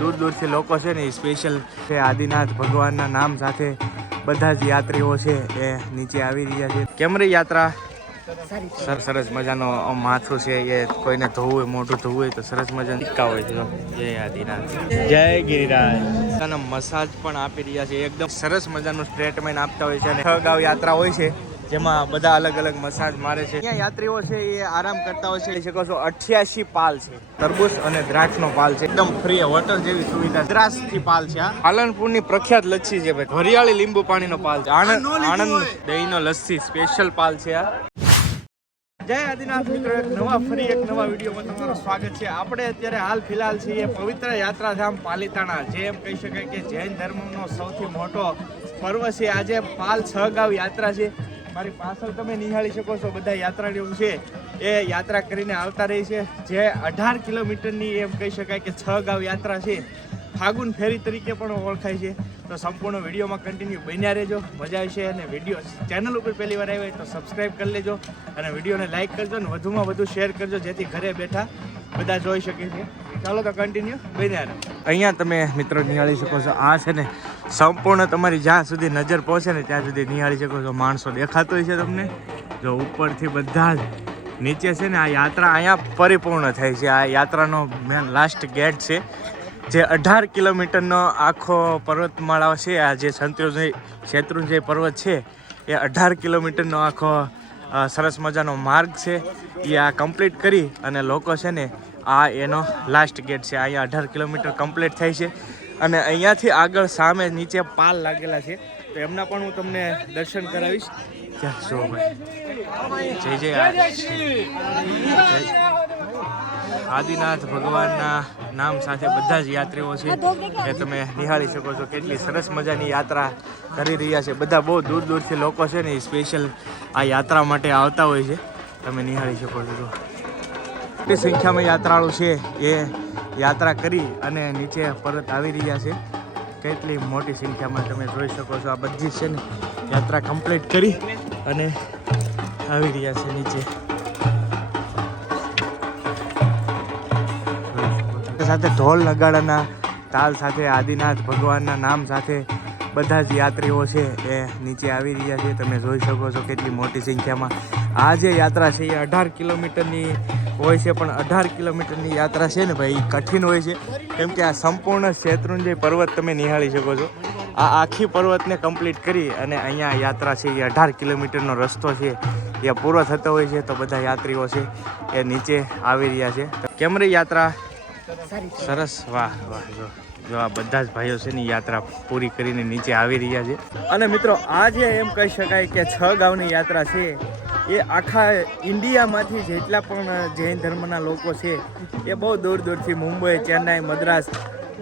દૂર દૂરથી લોકો છે ને સ્પેશિયલ છે આદિનાથ ભગવાનના નામ સાથે બધા જ યાત્રીઓ છે એ નીચે આવી રહ્યા છે. કેમ રહી યાત્રા? સરસ મજાનો માથું છે એ કોઈને ધોવું હોય, મોઢું ધોવું હોય તો સરસ મજાનું ટીકા હોય છે. જય આદિનાથ, જય ગિરિરાજ. મસાજ પણ આપી રહ્યા છે, એકદમ સરસ મજાનું ટ્રીટમેન્ટ આપતા હોય છે. અને 6 ગાંવ યાત્રા હોય છે જેમાં બધા અલગ અલગ મસાજ મારે છે. અહીંયા યાત્રીઓ છે એ આરામ કરતા હોય છે. જોઈ શકો છો 88 પાલ છે, તરબૂચ અને દ્રાક્ષનો પાલ છે, એકદમ ફ્રી હોટલ જેવી સુવિધા. દ્રાક્ષથી પાલ છે. આ પાલનપુરની પ્રખ્યાત લચ્છી છે ભાઈ, હરિયાળી લીંબુ પાણીનો પાલ છે. આણંદ દહીંનો લસ્સી સ્પેશિયલ પાલ છે આ. જય આદિનાથ મિત્રો, ફરી એક નવા વિડીયોમાં તમારું સ્વાગત છે. આપણે અત્યારે હાલ ફિલહાલ છીએ પવિત્ર યાત્રાધામ પાલિતાણા, જે એમ કહી શકાય કે જૈન ધર્મનો સૌથી મોટો પર્વ છે. આજે પાલ 6 ગાંવ યાત્રા છે. મારી પાછળ તમે નિહાળી શકો છો બધા યાત્રાળીઓ છે એ યાત્રા કરીને આવતા રહી છે. જે 18 કિલોમીટરની એમ કહી શકાય કે 6 ગાંવ યાત્રા છે. ફાગુન ફેરી તરીકે પણ ઓળખાય છે. તો સંપૂર્ણ વિડીયોમાં કન્ટિન્યુ બન્યા રહેજો, મજા આવશે. અને વિડીયો ચેનલ ઉપર પહેલી વાર આવ્યો હોય તો સબસ્ક્રાઈબ કરી લેજો અને વિડીયોને લાઇક કરજો અને વધુમાં વધુ શેર કરજો, જેથી ઘરે બેઠા બધા જોઈ શકે છે. ચાલો તો કન્ટિન્યુ બન્યા રહો. અહીંયા તમે મિત્રો નિહાળી શકો છો, આ છે ને સંપૂર્ણ તમારી જ્યાં સુધી નજર પહોંચે ને ત્યાં સુધી નિહાળી શકો છો. માણસો દેખાતો હોય છે તમને, જો ઉપરથી બધા જ નીચે છે ને આ યાત્રા અહીંયા પરિપૂર્ણ થાય છે. આ યાત્રાનો મેન લાસ્ટ ગેટ છે, જે 18 કિલોમીટરનો આખો પર્વતમાળા છે. આ જે શેત્રુંજય પર્વત છે એ 18 કિલોમીટરનો આખો સરસ મજાનો માર્ગ છે. એ આ કમ્પ્લીટ કરી અને લોકો છે ને આ એનો લાસ્ટ ગેટ છે. અહીંયા 18 કિલોમીટર કમ્પ્લીટ થાય છે. અને અહીંયાથી આગળ સામે નીચે પાલ લાગેલા છે, તો એમના પણ હું તમને દર્શન કરાવીશ. ત્યાં જો ભાઈ, જય આદિનાથ ભગવાનના નામ સાથે બધા જ યાત્રીઓ છે એ તમે નિહાળી શકો છો. કેટલી સરસ મજાની યાત્રા કરી રહ્યા છે. બધા બહુ દૂર દૂરથી લોકો છે ને સ્પેશિયલ આ યાત્રા માટે આવતા હોય છે. તમે નિહાળી શકો છો. મોટી સંખ્યામાં યાત્રાળુ છે એ યાત્રા કરી અને નીચે પરત આવી રહ્યા છે. કેટલી મોટી સંખ્યામાં તમે જોઈ શકો છો. આ બધી છે ને યાત્રા કમ્પ્લીટ કરી અને આવી રહ્યા છે નીચે. સાથે ઢોલ નગાડાના તાલ સાથે આદિનાથ ભગવાનના નામ સાથે બધા જ યાત્રીઓ છે એ નીચે આવી રહ્યા છે. તમે જોઈ શકો છો કેટલી મોટી સંખ્યામાં. આ જે યાત્રા છે એ 18 કિલોમીટરની હોય છે, પણ 18 કિલોમીટરની યાત્રા છે ને ભાઈ કઠિન હોય છે, કેમ કે આ સંપૂર્ણ શેત્રુંજય પર્વત તમે નિહાળી શકો છો. આ આખી પર્વતને કમ્પ્લીટ કરી અને અહીંયા યાત્રા છે એ 18 કિલોમીટરનો રસ્તો છે એ પૂરો થતો હોય છે. તો બધા યાત્રીઓ છે એ નીચે આવી રહ્યા છે. કેમ રહી યાત્રા? સરસ, વાહ વાહ. જો આ બધા જ ભાઈઓ છે ને યાત્રા પૂરી કરીને નીચે આવી રહ્યા છે. અને મિત્રો આજે એમ કહી શકાય કે 6 ગાંવની યાત્રા છે એ આખા ઇન્ડિયામાંથી જેટલા પણ જૈન ધર્મના લોકો છે એ બહુ દૂર દૂરથી મુંબઈ, ચેન્નાઈ, મદ્રાસ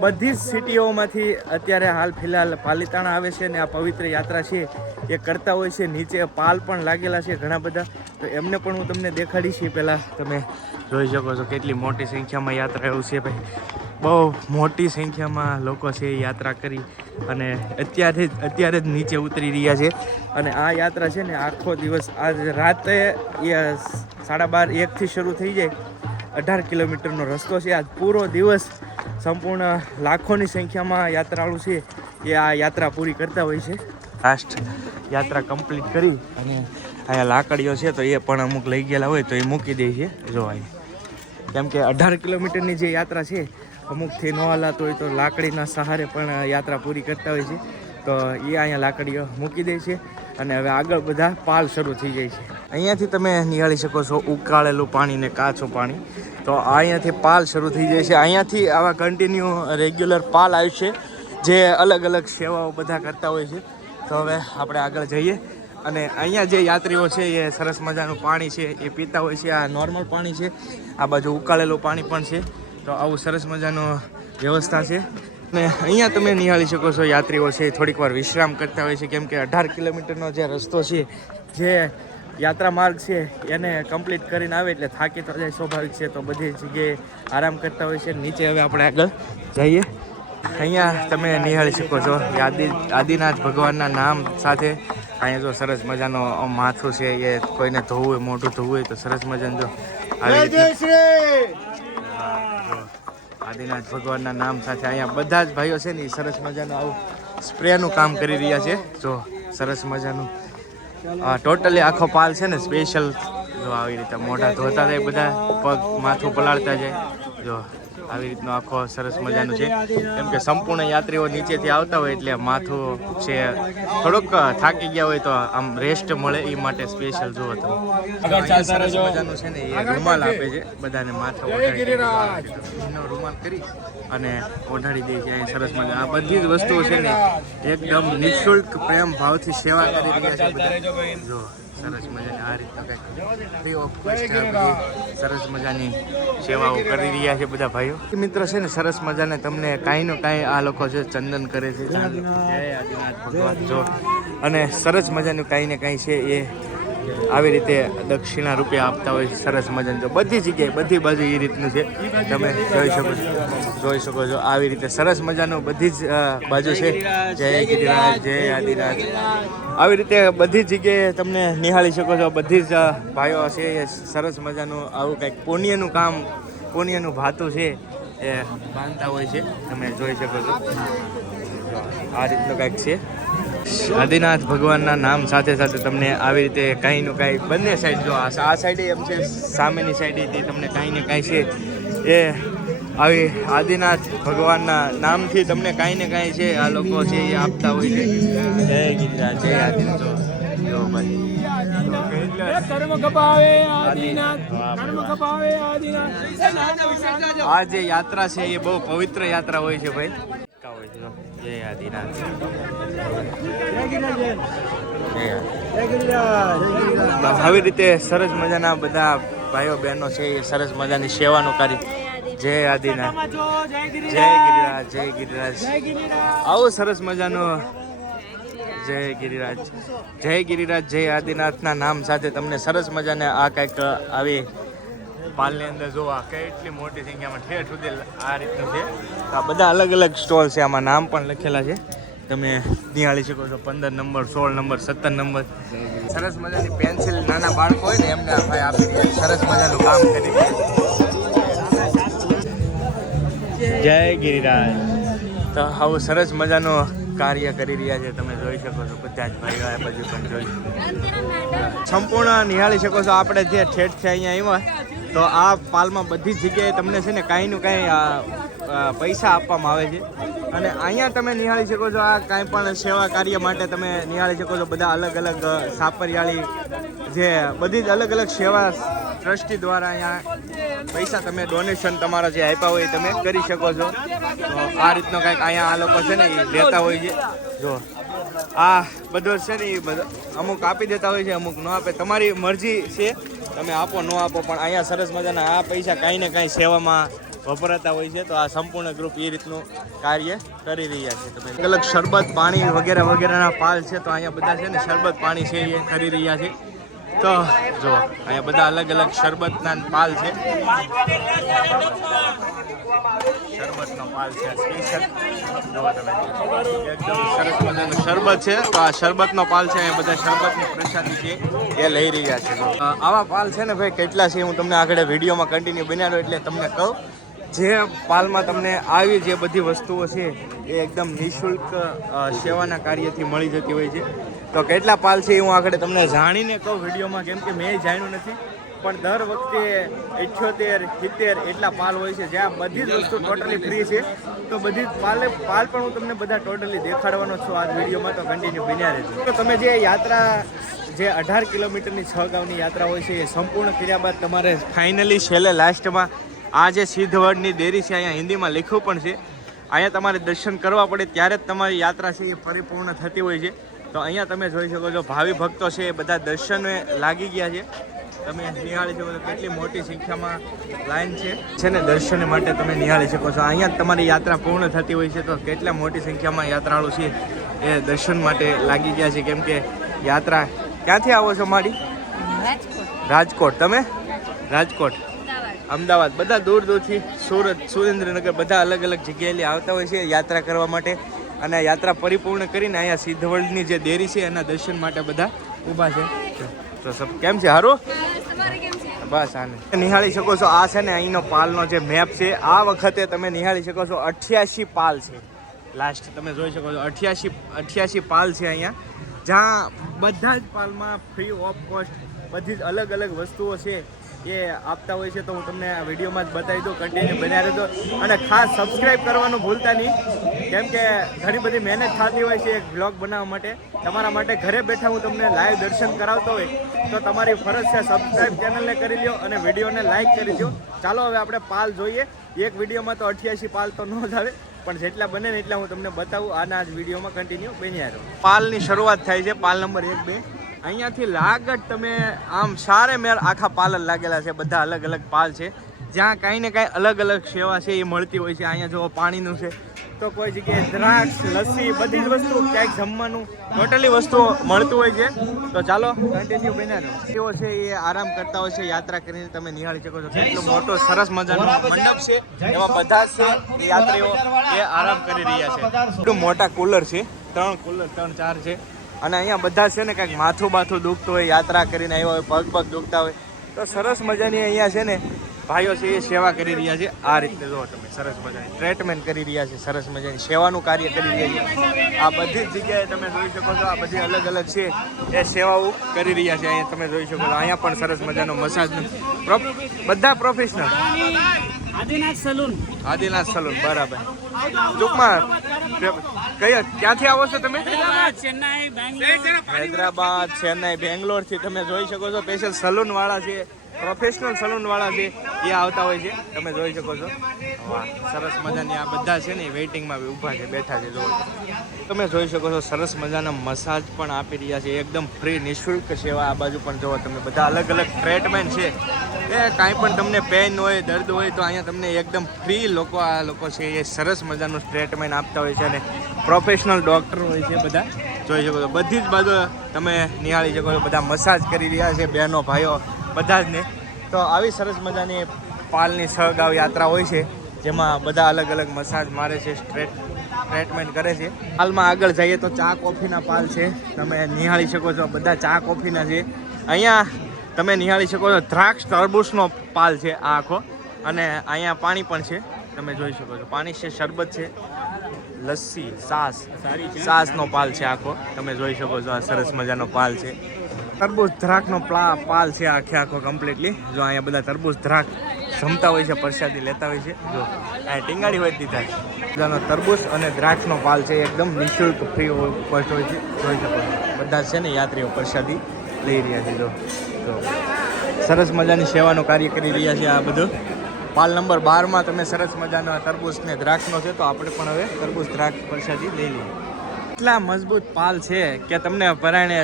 બધી જ સિટીઓમાંથી અત્યારે હાલ ફિલહાલ પાલિતાણા આવે છે ને આ પવિત્ર યાત્રા છે એ કરતા હોય છે. નીચે પાલ પણ લાગેલા છે ઘણા બધા, તો એમને પણ હું તમને દેખાડીશ. પહેલાં તમે જોઈ શકો છો કેટલી મોટી સંખ્યામાં યાત્રા એવું છે ભાઈ. બહુ મોટી સંખ્યામાં લોકો છે એ યાત્રા કરી અને અત્યારે જ નીચે ઉતરી રહ્યા છે. અને આ યાત્રા છે ને આખો દિવસ, આજ રાતે 12:30 1થી શરૂ થઈ જાય. 18 કિલોમીટરનો રસ્તો છે. આજ પૂરો દિવસ સંપૂર્ણ લાખોની સંખ્યામાં યાત્રાળુ છે એ આ યાત્રા પૂરી કરતા હોય છે. લાસ્ટ યાત્રા કમ્પ્લીટ કરી અને અહીંયા લાકડીઓ છે તો એ પણ અમુક લઈ ગયેલા હોય તો એ મૂકી દે છે. જો અહીં કેમ કે 18 કિલોમીટરની જે યાત્રા છે અમુકથી ન હાલાતો હોય તો લાકડીના સહારે પણ યાત્રા પૂરી કરતા હોય છે. તો એ અહીંયા લાકડીઓ મૂકી દે છે અને હવે આગળ બધા પાલ શરૂ થઈ જાય છે. અહીંયાથી તમે નિહાળી શકો છો ઉકાળેલું પાણી ને કાચું પાણી. તો અહીંયાથી પાલ શરૂ થઈ જાય છે. અહીંયાથી આવા કન્ટિન્યુ રેગ્યુલર પાલ આવે છે જે અલગ અલગ સેવાઓ બધા કરતા હોય છે. તો હવે આપણે આગળ જઈએ અને અહીંયા જે યાત્રીઓ છે એ સરસ મજાનું પાણી છે એ પીતા હોય છે. આ નોર્મલ પાણી છે, આ બાજુ ઉકાળેલું પાણી પણ છે. તો આવું સરસ મજાનું વ્યવસ્થા છે. અને અહીંયા તમે નિહાળી શકો છો યાત્રીઓ છે થોડીક વાર વિશ્રામ કરતા હોય છે, કેમ કે 18 કિલોમીટરનો જે રસ્તો છે, જે યાત્રા માર્ગ છે એને કમ્પ્લીટ કરીને આવે એટલે થાકી તો જાય, સ્વાભાવિક છે. તો બધી જગ્યાએ આરામ કરતા હોય છે. નીચે હવે આપણે આગળ જઈએ. અહીંયા તમે નિહાળી શકો છો આદિનાથ ભગવાનના નામ સાથે અહીંયા જો સરસ મજાનો માથું છે એ કોઈને ધોવું હોય, મોઢું ધોવું હોય તો સરસ મજાનું જો આવી આદિનાથ ભગવાનના નામ સાથે અહીંયા બધા જ ભાઈઓ છે ને એ સરસ મજાનું આવું સ્પ્રેનું કામ કરી રહ્યા છે. જો સરસ મજાનું ટોટલી આખો પાલ છે ને સ્પેશિયલ. જો આવી રીતે મોઢા ધોતા જાય બધા, પગ માથું પલાળતા જાય. જો આવી રીતનું આખો સરસ મજાનું છે, કેમ કે સંપૂર્ણ યાત્રીઓ નીચેથી આવતા હોય એટલે માથું છે થોડુંક થાકી ગયા હોય તો આમ રેસ્ટ મળે એ માટે સ્પેશિયલ જુઓ તમે. સરસ મજાનું છે ને એ રૂમાલ આપે છે બધાને, માથે રૂમાલ કરી અને ઓઢાડી દે છે. અહીં સરસ મજા આ બધી જ વસ્તુઓ છે ને એકદમ નિઃશુલ્ક પ્રેમ ભાવથી સેવા કરી રહ્યા છે બધા. જો સરસ મજાની આ રીતના કંઈક ફ્રી ઓફ કોસ્ટ સરસ મજાની સેવાઓ કરી રહ્યા છે બધા ભાઈઓ. મિત્રો છે ને સરસ મજાને તમને કાંઈ નો કાંઈ આ લોકો છે ચંદન કરે છે. જય આદિનાથ ભગવાન. જો અને સરસ મજાનું કાંઈ ને કાંઈ છે એ આવી રીતે દક્ષિણા રૂપિયા આપતા હોય સરસ મજાનું. જો બધી જગ્યાએ બધી બાજુ એ રીતનું છે, તમે જોઈ શકો છો. આવી રીતે સરસ મજાનું બધી જ બાજુ છે. જય ગિરિરાજ, જય આદિનાથ. આવી રીતે બધી જગ્યાએ તમને નિહાળી શકો છો. બધી જ ભાઈઓ છે એ સરસ મજાનું આવું કંઈક પુણ્યનું કામ, પુણ્યનું ભાતું છે એ બાંધતા હોય છે, તમે જોઈ શકો છો. આ રીતનું કંઈક છે. આદિનાથ ભગવાનના નામ સાથે સાથે તમને આવી રીતે કાંઈ નું કાંઈ બંને સાઈડ જો આ સાઈડે એમ છે, સામેની સાઈડેથી તમને કાંઈ ને કાંઈ છે એ આવી આદિનાથ ભગવાનના નામથી તમને કાંઈ ને કાંઈ છે આ લોકો છે એ આપતા હોય છે. જય ગિરિરાજ, જય આદિનાથ. જો ભાઈ આ જે યાત્રા છે એ બહુ પવિત્ર યાત્રા હોય છે ભાઈ. જય આદિનાથ, આવી રીતે સરસ મજાના બધા ભાઈઓ બહેનો છે એ સરસ મજાની સેવાનું કાર્ય. જય આદિનાથ, જય ગિરિરાજ, જય ગિરિરાજ. આવું સરસ મજાનું જય ગિરિરાજ, જય ગિરિરાજ, જય આદિનાથના નામ સાથે તમને સરસ મજાને આ કંઈક આવી પાલની અંદર જોવા કેટલી મોટી સંખ્યામાં ઠેઠ સુધી આ રીતનું છે. આ બધા અલગ અલગ સ્ટોલ છે, આમાં નામ પણ લખેલા છે, તમે નિહાળી શકો છો. 15 નંબર, 16 નંબર, 17 નંબર. સરસ મજાની પેન્સિલ નાના બાળકો હોય ને એમને ભાઈ આપી દે. સરસ મજાનું કામ કરી દે. જય ગિરિરાજ. તો આવું સરસ મજાનું કાર્ય કરી રહ્યા છે, તમે જોઈ શકો છો. બધા જ ભાઈઓ આ બાજુ પણ જોઈ સંપૂર્ણ નિહાળી શકો છો. આપણે જે ઠેઠ છે અહીંયા આવ્યા તો આ પાલમાં બધી જ જગ્યાએ તમને છે ને કાંઈ નું કાંઈ પૈસા આપવામાં આવે છે. અને અહીંયા તમે નિહાળી શકો છો. આ કાંઈ પણ સેવા કાર્ય માટે તમે નિહાળી શકો છો. બધા અલગ અલગ સાપરિયાળી જે બધી જ અલગ અલગ સેવા ટ્રસ્ટી દ્વારા અહીંયા પૈસા તમે ડોનેશન તમારા જે આપ્યા હોય તમે કરી શકો છો. તો આ રીતનો કાંઈક અહીંયા આ લોકો છે ને એ લેતા હોય છે. જો આ બધો છે ને એ બધો અમુક આપી દેતા હોય છે, અમુક ન આપે, તમારી મરજી છે, તમે આપો ન આપો. પણ અહીંયા સરસ મજાના આ પૈસા કાંઈ ને કાંઈ સેવામાં વપરાતા હોય છે. તો આ સંપૂર્ણ ગ્રુપ એ રીતનું કાર્ય કરી રહ્યા છે. તમે અલગ શરબત પાણી વગેરે વગેરેના પાલ છે, તો અહીંયા બધા છે ને શરબત પાણી છે એ કરી રહ્યા છે. તો જો અહીંયા બધા અલગ અલગ શરબતના પાલ છે. શરબતનો પાલ છે સ્પેશિયલ. જો તમે એકદમ સરસ મજાનું શરબત છે. તો આ શરબતનો પાલ છે, અહીંયા બધા શરબતની પ્રસાદી છે એ લઈ રહ્યા છે. આવા પાલ છે ને ભાઈ કેટલા છે હું તમને આગળ વિડીયોમાં કન્ટિન્યુ બનાવ્યો એટલે તમને કહું. જે પાલમાં તમને આવી જે બધી વસ્તુઓ છે એ એકદમ નિઃશુલ્ક સેવાના કાર્યથી મળી જતી હોય છે. તો કેટલા પાલ છે એ હું આગળ તમને જાણીને કહું વિડીયોમાં, કેમ કે મેં જાણ્યું નથી. પણ દર વખતે 78, 70 એટલા પાલ હોય છે, જ્યાં બધી જ વસ્તુ ટોટલી ફ્રી છે. તો બધી પાલ પણ હું તમને બધા ટોટલી દેખાડવાનો છું આ વિડીયોમાં, તો કન્ટિન્યુ બન્યા રહેજો. તો તમે જે યાત્રા જે 18 કિલોમીટરની 6 ગામની યાત્રા હોય છે એ સંપૂર્ણ કર્યા બાદ તમારે ફાઇનલી છેલ્લે લાસ્ટમાં આ જે સિદ્ધવડની દેરી છે, અહીંયા હિન્દીમાં લખ્યું પણ છે, અહીંયા તમારે દર્શન કરવા પડે ત્યારે જ તમારી યાત્રા છે એ પરિપૂર્ણ થતી હોય છે. તો અહીંયા તમે જોઈ શકો છો ભાવિ ભક્તો છે એ બધા દર્શને લાગી ગયા છે. તમે નિહાળી શકો છો કેટલી મોટી સંખ્યામાં લાઈન છે ને દર્શન માટે તમે નિહાળી શકો છો. અહીંયા જ તમારી યાત્રા પૂર્ણ થતી હોય છે. તો કેટલા મોટી સંખ્યામાં યાત્રાળુ છે એ દર્શન માટે લાગી ગયા છે. કેમ કે યાત્રા ક્યાંથી આવો છો મારી? રાજકોટ. તમે? રાજકોટ, અમદાવાદ, બધા દૂર દૂરથી, સુરત, સુરેન્દ્રનગર, બધા અલગ અલગ જગ્યાએ આવતા હોય છે યાત્રા કરવા માટે. અને યાત્રા પરિપૂર્ણ કરીને અહીંયા સિદ્ધવડની જે દેરી છે એના દર્શન માટે બધા ઊભા છે. તો સબ કેમ છે? હારું? બસ આને નિહાળી શકો છો. આ છે ને અહીંનો પાલનો જે મેપ છે. આ વખતે તમે નિહાળી શકો છો 88 પાલ છે. લાસ્ટ તમે જોઈ શકો છો 88 પાલ છે અહીંયા, જ્યાં બધા જ પાલમાં ફ્રી ઓફ કોસ્ટ બધી જ અલગ અલગ વસ્તુઓ છે એ આપતા હોય છે. તો હું તમને આ વિડીયોમાં જ બતાવી દઉં, કન્ટિન્યુ બન્યા રહેજો અને ખાસ સબસ્ક્રાઈબ કરવાનું ભૂલતા નહીં, કેમ કે ઘણી બધી મહેનત થતી હોય છે એક બ્લોગ બનાવવા માટે. તમારા માટે ઘરે બેઠા હું તમને લાઈવ દર્શન કરાવતો હોય તો તમારી ફરજ છે સબસ્ક્રાઈબ ચેનલને કરી લ્યો અને વિડીયોને લાઈક કરી દો. ચાલો હવે આપણે પાલ જોઈએ. એક વિડીયોમાં તો 88 પાલ તો ન જ આવે, પણ જેટલા બને ને એટલા હું તમને બતાવું. આના જ વિડીયોમાં કન્ટિન્યુ બન્યા રહો. પાલની શરૂઆત થાય છે પાલ નંબર 1, 2. અહીંયાથી લાગત તમે આમ સારે મેળ આખા પાલ જ લાગેલા છે. બધા અલગ અલગ પાલ છે જ્યાં કાંઈ ને કાંઈ અલગ અલગ સેવા છે એ મળતી હોય છે. અહીંયા જો પાણીનું છે તો કોઈ જગ્યાએ દ્રાક્ષ, લસ્સી, બધી જ વસ્તુ, ક્યાંક જમવાનું, ટોટલી વસ્તુઓ મળતું હોય છે. તો ચાલો કન્ટિન્યુ બન્યા રહો. કેવો છે એ આરામ કરતા હોય છે યાત્રા કરીને, તમે નિહાળી શકો છો. કેટલો મોટો સરસ મજાનો મંડપ છે, એમાં બધા છે યાત્રીઓ એ આરામ કરી રહ્યા છે. એટલું મોટા કુલર છે, 3 કુલર 3-4 છે. અને અહીંયા બધા છે ને કાંઈક માથું દુખતું હોય, યાત્રા કરીને આવ્યા હોય, પગ દુખતા હોય, તો સરસ મજાની અહીંયા છે ને ભાઈઓ છે એ સેવા કરી રહ્યા છે. આ રીતે જો તમે સરસ મજાની ટ્રીટમેન્ટ કરી રહ્યા છે, સરસ મજાની સેવાનું કાર્ય કરી રહ્યા છે. આ બધી જ જગ્યાએ તમે જોઈ શકો છો, આ બધી અલગ અલગ છે એ સેવાઓ કરી રહ્યા છે. અહીંયા તમે જોઈ શકો છો, અહીંયા પણ સરસ મજાનો મસાજ, બધા પ્રોફેશનલ. આદિનાથ સલૂન, બરાબર. ટૂંકમાં ક્યાંથી આવો છો તમે? હૈદરાબાદ, ચેન્નાઈ, બેંગ્લોર થી તમે જોઈ શકો છો. સ્પેશિયલ સલૂન વાળા છે, પ્રોફેશનલ સલૂન વાળા છે એ આવતા હોય છે. તમે જોઈ શકો છો. વાહ, સરસ મજાની આ બધા છે ને વેઇટિંગમાં ઊભા છે, બેઠા છે. જો તમે જોઈ શકો છો, સરસ મજાના મસાજ પણ આપી રહ્યા છે, એકદમ ફ્રી નિઃશુલ્ક સેવા. આ બાજુ પણ જોવો તમે, બધા અલગ અલગ ટ્રીટમેન્ટ છે. એ કાંઈ પણ તમને પેઇન હોય, દર્દ હોય તો અહીંયા તમને એકદમ ફ્રી આ લોકો છે એ સરસ મજાનું ટ્રીટમેન્ટ આપતા હોય છે. અને પ્રોફેશનલ ડૉક્ટર હોય છે બધા, જોઈ શકો છો. બધી જ બાજુ તમે નિહાળી શકો છો, બધા મસાજ કરી રહ્યા છે, બહેનો ભાઈઓ બધા જ ને. તો આવી સરસ મજાની પાલની સહગાવ યાત્રા હોય છે, જેમાં બધા અલગ અલગ મસાજ મારે છે, ટ્રીટમેન્ટ કરે છે. પાલમાં આગળ જઈએ તો ચા કોફીના પાલ છે, તમે નિહાળી શકો છો. બધા ચા કોફીના છે. અહીંયા તમે નિહાળી શકો છો દ્રાક્ષ તરબૂચનો પાલ છે આ આખો. અને અહીંયા પાણી પણ છે, તમે જોઈ શકો છો. પાણી છે, શરબત છે, લસ્સી, સાસનો પાલ છે આખો. તમે જોઈ શકો છો, આ સરસ મજાનો પાલ છે. તરબૂચ દ્રાક્ષનો પાલ છે આખો કમ્પ્લીટલી. જો અહીંયા બધા તરબૂચ દ્રાક્ષ જમતા હોય છે, પ્રસાદી લેતા હોય છે. જો અહીંયા ટીંગાડી હોય દીધા છે. બધાનો તરબૂચ અને દ્રાક્ષનો પાલ છે, એકદમ નિઃશુલ્ક ફ્રી કોસ્ટ હોય છે. જોઈ શકો છો, બધા છે ને યાત્રીઓ પ્રસાદી લઈ રહ્યા છે. જો સરસ મજાની સેવાનું કાર્ય કરી રહ્યા છે આ બધું. પાલ નંબર 12માં તમે સરસ મજાનો તરબૂચ ને દ્રાક્ષનો છે, તો આપણે પણ હવે તરબૂચ દ્રાક્ષ પ્રસાદી લઈ લઈએ. એટલા મજબૂત પાલ છે કે તમને પરાણે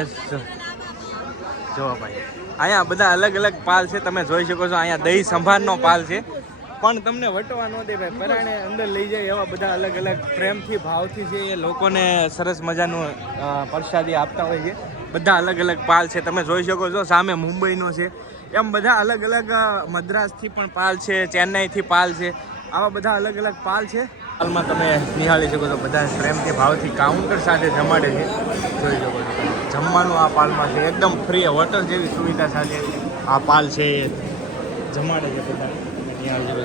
જો ભાઈ, અહીંયા બધા અલગ અલગ પાલ છે, તમે જોઈ શકો છો. અહીંયા દહીં સંભારનો પાલ છે, પણ તમને વટવા ન દે ભાઈ, પરાણે અંદર લઈ જાય એવા બધા અલગ અલગ પ્રેમથી ભાવથી છે એ લોકોને સરસ મજાનું પ્રસાદી આપતા હોય છે. બધા અલગ અલગ પાલ છે, તમે જોઈ શકો છો. સામે મુંબઈનો છે, એમ બધા અલગ અલગ મદ્રાસથી પણ પાલ છે, ચેન્નાઈથી પાલ છે, આવા બધા અલગ અલગ પાલ છે. પાલમાં તમે નિહાળી શકો છો, બધા પ્રેમથી ભાવથી કાઉન્ટર સાથે જમાડે છે. જોઈ શકો છો, જમવાનું આ પાલમાં છે, એકદમ ફ્રી હોટલ જેવી સુવિધા સાથે આ પાલ છે એ જમાડે છે.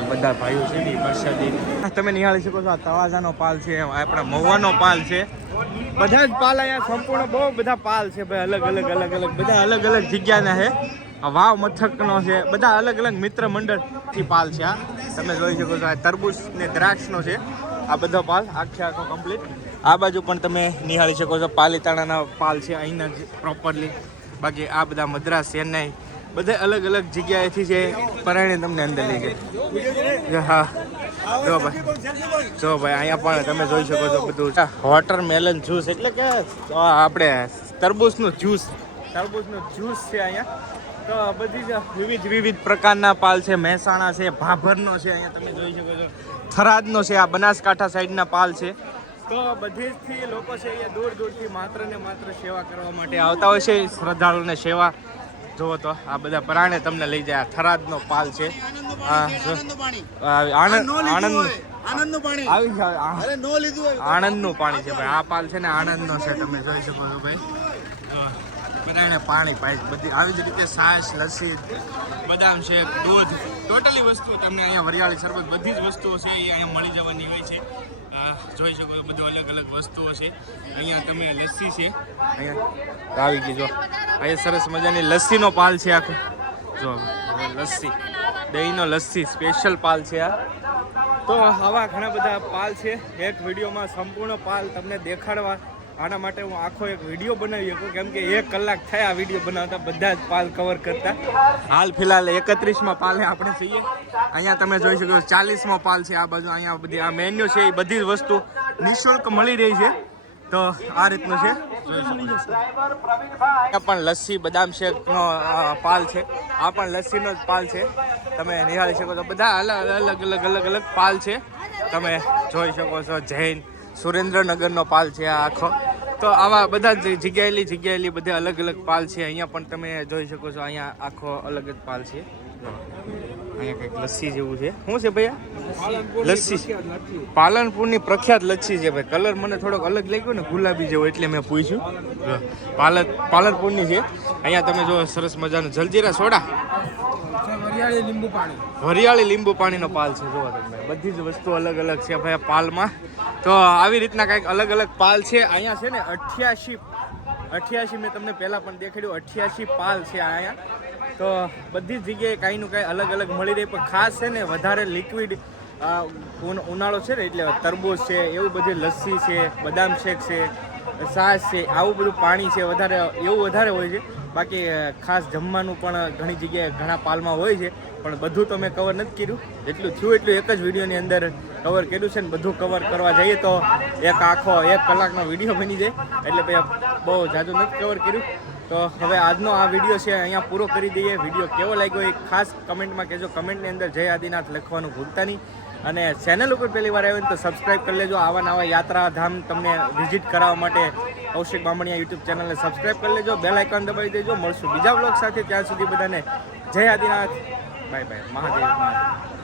બધા ભાઈઓ છે ને પ્રસાદી તમે નિહાળી શકો છો. આ તળાજાનો પાલ છે, આપણા મહુવાનો પાલ છે, બધા જ પાલ અહીંયા સંપૂર્ણ બહુ બધા પાલ છે ભાઈ, અલગ અલગ બધા અલગ અલગ જગ્યાના છે. વાવ મથકનો છે, બધા અલગ અલગ મિત્ર મંડળથી પાલ છે. આ તમે જોઈ શકો છો, આ તરબૂચ ને દ્રાક્ષનો છે આ બધો પાલ આખો કમ્પ્લીટ. આ બાજુ પણ તમે નિહાળી શકો છો, પાલીતાણાના પાલ છે અહીંના જ પ્રોપરલી. બાકી આ બધા મદ્રાસ, ચેન્નાઈ, બધે અલગ અલગ જગ્યાએથી છે પરાણે તમને અંદર લઈ જાય. હા જો ભાઈ અહીંયા પણ તમે જોઈ શકો છો બધું વોટરમેલન જ્યુસ, એટલે કે આપણે તરબૂચનું જ્યુસ છે અહીંયા. તો બધી જ વિવિધ પ્રકારના પાલ છે. મહેસાણા છે, ભાભરનો છે, અહીંયા તમે જોઈ શકો છો. થરાદનો છે, આ બનાસકાંઠા સાઈડના પાલ છે. તો બધીથી લોકો છે એ દૂરથી માત્ર ને માત્ર સેવા કરવા માટે આવતા હોય છે. શ્રદ્ધાળુને સેવા જુઓ તો આ બધા પરાણે તમને લઈ જાય. આ થરાદનો પાલ છે, આણંદનું પાણી છે ભાઈ. આ પાલ છે ને આણંદનો છે, તમે જોઈ શકો છો ભાઈ. બધાને પાણી પાય બધી આવી જ રીતે છાશ લસ્સી બદામ શેક દૂધ ટોટલી વસ્તુ તમને અહીંયા વરિયાળી શરબત બધી જ વસ્તુઓ છે એ અહીંયા મળી જવાની હોય છે. જોઈ શકો છો બધું અલગ અલગ વસ્તુઓ છે. અહીંયા તમે લસ્સી છે અહીંયા આવી ગઈ જો અહીંયા સરસ મજાની લસ્સીનો પાલ છે આખો જો લસ્સી દહીંનો લસ્સી સ્પેશિયલ પાલ છે આ. તો આવા ઘણા બધા પાલ છે. એક વિડીયોમાં સંપૂર્ણ પાલ તમને દેખાડવા આના માટે હું આખો એક વિડીયો બનાવી શકું કેમ કે 1 કલાક થાય આ વિડીયો બનાવતા બધા જ પાલ કવર કરતા. હાલ ફિલહાલ 31માં પાલે આપણે છીએ. અહીંયા તમે જોઈ શકો 40મો પાલ છે આ બાજુ. અહીંયા બધી આ મેન્યુ છે એ બધી જ વસ્તુ નિઃશુલ્ક મળી રહી છે. તો આ રીતનું છે અહીંયા પણ લસ્સી બદામ શેકનો પાલ છે. આ પણ લસ્સીનો જ પાલ છે. તમે નિહાળી શકો છો બધા અલગ અલગ પાલ છે. તમે જોઈ શકો છો જૈન સુરેન્દ્રનગરનો પાલ છે આ આખો. તો આવા બધા જ જગ્યાએલી બધા અલગ અલગ પાલ છે. અહીંયા પણ તમે જોઈ શકો છો અહીંયા આખો અલગ જ પાલ છે. અહીંયા કંઈક લસ્સી જેવું છે. શું છે ભૈયા? લસ્સી પાલનપુરની પ્રખ્યાત લસ્સી છે ભાઈ. કલર મને થોડોક અલગ લાગ્યો ને ગુલાબી જેવો એટલે મેં પૂછ્યું. પાલનપુરની છે. અહીંયા તમે જો સરસ મજાનું જલજીરા સોડા વરિયાળી લીંબુ પાણીનો પાલ છે. જોવા તમે બધી જ વસ્તુ અલગ અલગ છે ભાઈ પાલમાં. તો આવી રીતના કંઈક અલગ અલગ પાલ છે. અહીંયા છે ને 88 મેં તમને પહેલાં પણ દેખાડ્યું 88 પાલ છે અહીંયા. તો બધી જ જગ્યાએ કાંઈનું કાંઈ અલગ અલગ મળી રહે. પણ ખાસ છે ને વધારે લિક્વિડ ઉનાળો છે ને એટલે તરબૂચ છે એવું બધી લસ્સી છે બદામ શેક છે છાશ છે આવું બધું પાણી છે વધારે એવું વધારે હોય છે. બાકી ખાસ જમવાનું પણ ઘણી જગ્યાએ ઘણા પાલમાં હોય છે પણ બધું તો મેં કવર નથી કર્યું. જેટલું થયું એટલું એક જ વિડીયોની અંદર કવર કર્યું છે ને બધું કવર કરવા જઈએ તો એક આખો 1 કલાકનો વિડીયો બની જાય એટલે ભાઈ બહુ જાજુ નથી કવર કર્યું. તો હવે આજનો આ વિડીયો છે અહીંયા પૂરો કરી દઈએ. વિડીયો કેવો લાગ્યો એ ખાસ કમેન્ટમાં કહેજો. કમેન્ટની અંદર જય આદિનાથ લખવાનું ભૂલતા નહીં. અને ચેનલ ઉપર પહેલી વાર આવ્યો ને તો સબસ્ક્રાઈબ કરી લેજો. આવા નવા યાત્રાધામ તમને વિઝિટ કરાવવા માટે કૌશિક બામણિયા યુટ્યુબ ચેનલને સબસ્ક્રાઈબ કરી લેજો. બેલ આઇકોન દબાવી દેજો. મળશું બીજા વ્લોગ સાથે. ત્યાં સુધી બધાને જય આદિનાથ. Bye bye. મહાદેવ મહાદેવ.